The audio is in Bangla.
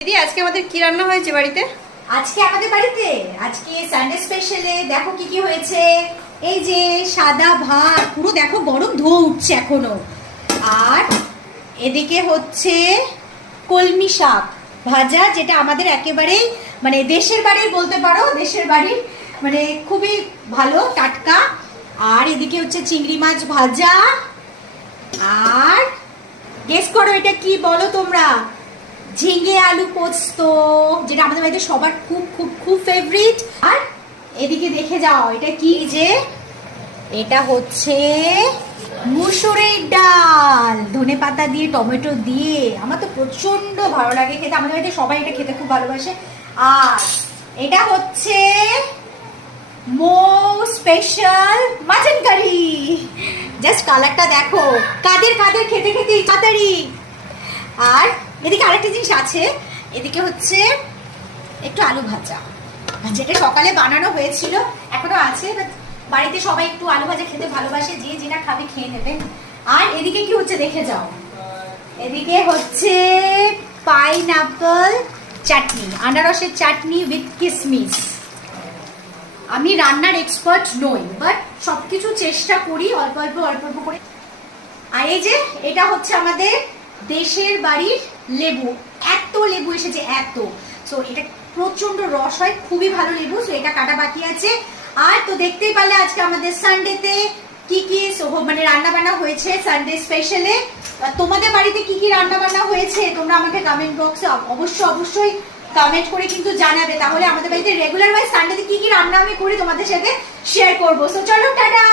দিদি আজকে আমাদের কি রান্না হয়েছে বাড়িতে? আজকে আমাদের বাড়িতে আজকে সানডে স্পেশালে দেখো কি কি হয়েছে। এই যে সাদা ভাত, পুরো দেখো গরম ধোয়া উঠছে এখনো। আর এদিকে হচ্ছে কলমি শাক ভাজা, যেটা আমাদের একেবারেই মানে দেশের বাড়ির বলতে পারো, দেশের বাড়ির মানে খুবই ভালো টাটকা। আর এদিকে হচ্ছে চিংড়ি মাছ ভাজা। আর গেস করো এটা কি বলো তোমরা? ঝিঙে আলু পোস্ত, যেটা আমাদের বাড়িতে সবার খুব খুব খুব ফেভারিট। আর এদিকে দেখে যাও এটা কি, যে এটা হচ্ছে মুসুরির ডাল, ধনে পাতা দিয়ে টমেটো দিয়ে। আমার তো প্রচন্ড ভালো লাগে খেতে, আমাদের বাড়িতে সবাই এটা খেতে খুব ভালোবাসে। আর এটা হচ্ছে স্পেশাল মাটন কারি। জাস্ট কালারটা দেখো, কাদের কাদের খেতে খেতে তাড়াতাড়ি। আর এদিকে আরেকটা জিনিস আছে, এদিকে হচ্ছে একটু আলু ভাজা, যেটা সকালে বানানো হয়েছিল, এখনো আছে। বাড়িতে সবাই একটু আলু ভাজা খেতে ভালোবাসে, যে যেটা খাবে খেয়ে নেবে। আর এদিকে কি হচ্ছে দেখে যাও, এদিকে হচ্ছে পাইনাপল চাটনি, আনারসের চাটনি উইথ কিসমিস। আমি রান্নার এক্সপার্ট নই, বাট সবকিছু চেষ্টা করি অল্প অল্প অল্প অল্প করে। আর এই যে এটা হচ্ছে আমাদের দেশের বাড়ির লেবু, এত লেবু এসেছে এত। সো এটা প্রচন্ড রস হয়, খুবই ভালো লেবু। সো এটা কাটা বাকি আছে। আর তো দেখতেই পারলে আজকে আমাদের সানডেতে কি কি মানে রান্না বান্না হয়েছে সানডে স্পেশালে। তোমাদের বাড়িতে কি কি রান্না বান্না হয়েছে তোমরা আমাকে কমেন্ট বক্সে অবশ্যই কমেন্ট করে কিন্তু জানাবে। তাহলে আমাদের বাড়িতে রেগুলার ওয়াইজ সানডেতে কি কি রান্না আমি করি তোমাদের সাথে শেয়ার করবো। সো চলো টাটা।